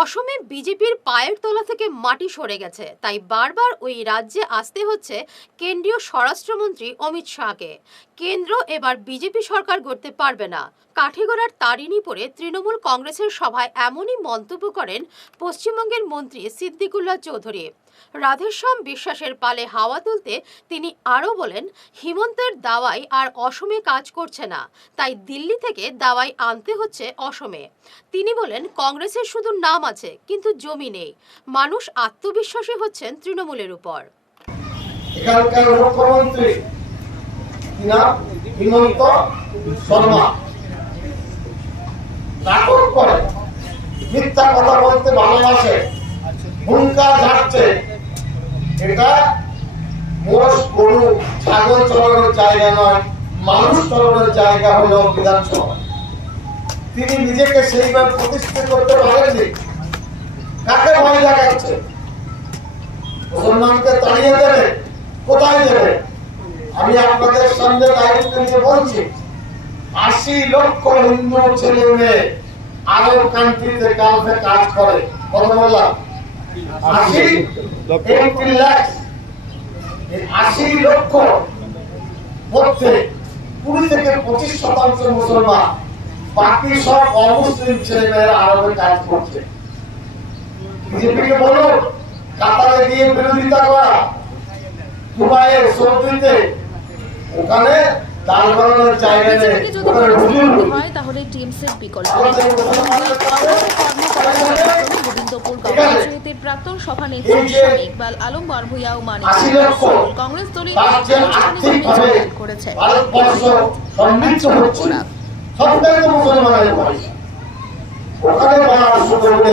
অসমে বিজেপির পায়ের তলা থেকে মাটি সরে গেছে। তাই বারবার ওই রাজ্যে আসতে হচ্ছে কেন্দ্রীয় স্বরাষ্ট্রমন্ত্রী অমিত শাহকে। কেন্দ্র এবার বিজেপি সরকার গড়তে পারবে না। কাঠিগড়ার তারিণী পরে তৃণমূল কংগ্রেসের সভায় এমনই মন্তব্য করেন পশ্চিমবঙ্গের মন্ত্রী সিদ্দিকুল্লাহ চৌধুরী। রাধেশ্যাম বিশ্বাসের পালে হাওয়া তুলতে তিনি আরও বলেন, হিমন্তের দাওয়াই আর অসমে কাজ করছে না, তাই দিল্লি থেকে দাওয়াই আনতে হচ্ছে অসমে। তিনি বলেন, কংগ্রেসের শুধু নাম আছে, কিন্তু জমি নেই। মানুষ আত্মবিশ্বাসী হচ্ছেন তৃণমূলের উপর। এখানকার মুখ্যমন্ত্রী হিমন্ত শর্মা। মিথ্যা কথা বলতে ভালোবাসে ঝাড়ছে। এটা মোষ গরু ছাগল চড়ানোর জায়গা নয়, মানুষ চড়ানোর জায়গা হলো বিধানসভা। তিনি নিজেকে সেইভাবে প্রতিষ্ঠিত করতে মুসলমানকে তাড়িয়ে দেবে কোথায় দেবে? আমি আপনাদের সামনে দায়িত্ব নিয়ে বলছি আশি লক্ষ হিন্দু ছেলে মেয়ে আরব কান্ট্রিতে কাজ করে। কত বললাম। আশি? আশি লক্ষ মধ্যে কুড়ি থেকে পঁচিশ শতাংশ মুসলমান বাকি সব অমুসলিম ছেলে মেয়েরা আরবে কাজ করছে। বিজেপিকে বলুন কাতারে গিয়ে বিরোধিতা করা। দুবাইয়ে সৌদিতে ওখানে দাল বানানোর জায়গা নেই। ওখানে হুজুর তাহলে টিএমসির বিকল্প গোবিন্দপুর কংগ্রেসের প্রাক্তন সভানেত্রী স্বামী ইকবাল আলম বারভূয়া ও মানিক কংগ্রেস দলের তার যে আর্থিকভাবে করেছে। ভারতবর্ষ সমৃদ্ধ হচ্ছে সবটাই তো মুসলমানের ওখানে করবে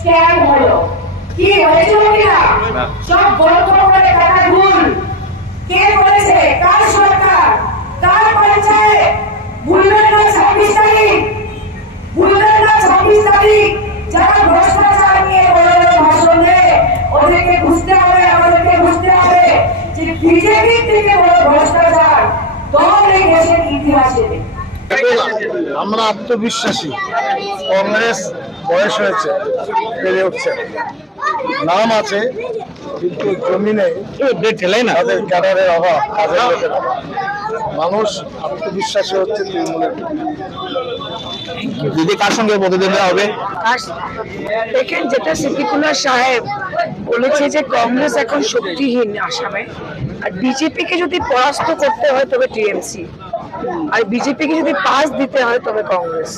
স্ক্যাম হলো। কি হয়েছিল কিনা সব বড় বড় করে টাকা ভুল। কে করেছে কার সরকার? কার পঞ্চায়েত? ভুলবেন না ছাব্বিশ তারিখ। ভুলবেন না ছাব্বিশ তারিখ। যারা ভ্রষ্টাচার নিয়ে বড় বড় ভাষণ দেয় ওদেরকে বুঝতে হবে আমাদেরকে বুঝতে হবে যে বিজেপির থেকে বড় ভ্রষ্টাচার দল এই দেশের ইতিহাসে। আমরা আত্মবিশ্বাসী। কংগ্রেস বয়স হয়েছে বেড়ে উঠছে। নাম আছে কিন্তু জমিনে তাদের ক্যাডারের অভাব কাজের লোকের অভাব। মানুষ আত্মবিশ্বাসী হচ্ছে তৃণমূলের দিদি কার সঙ্গে প্রতিদ্বন্দ্বিতা হবে? আর দেখেন যেটা সিদ্দিকুল্লাহ সাহেব বলেছে যে কংগ্রেস এখন শক্তিহীন আসামে আর বিজেপিকে যদি পরাস্ত করতে হয় তবে টিএমসি। আর বিজেপিকে যদি পাস দিতে হয় তবে কংগ্রেস।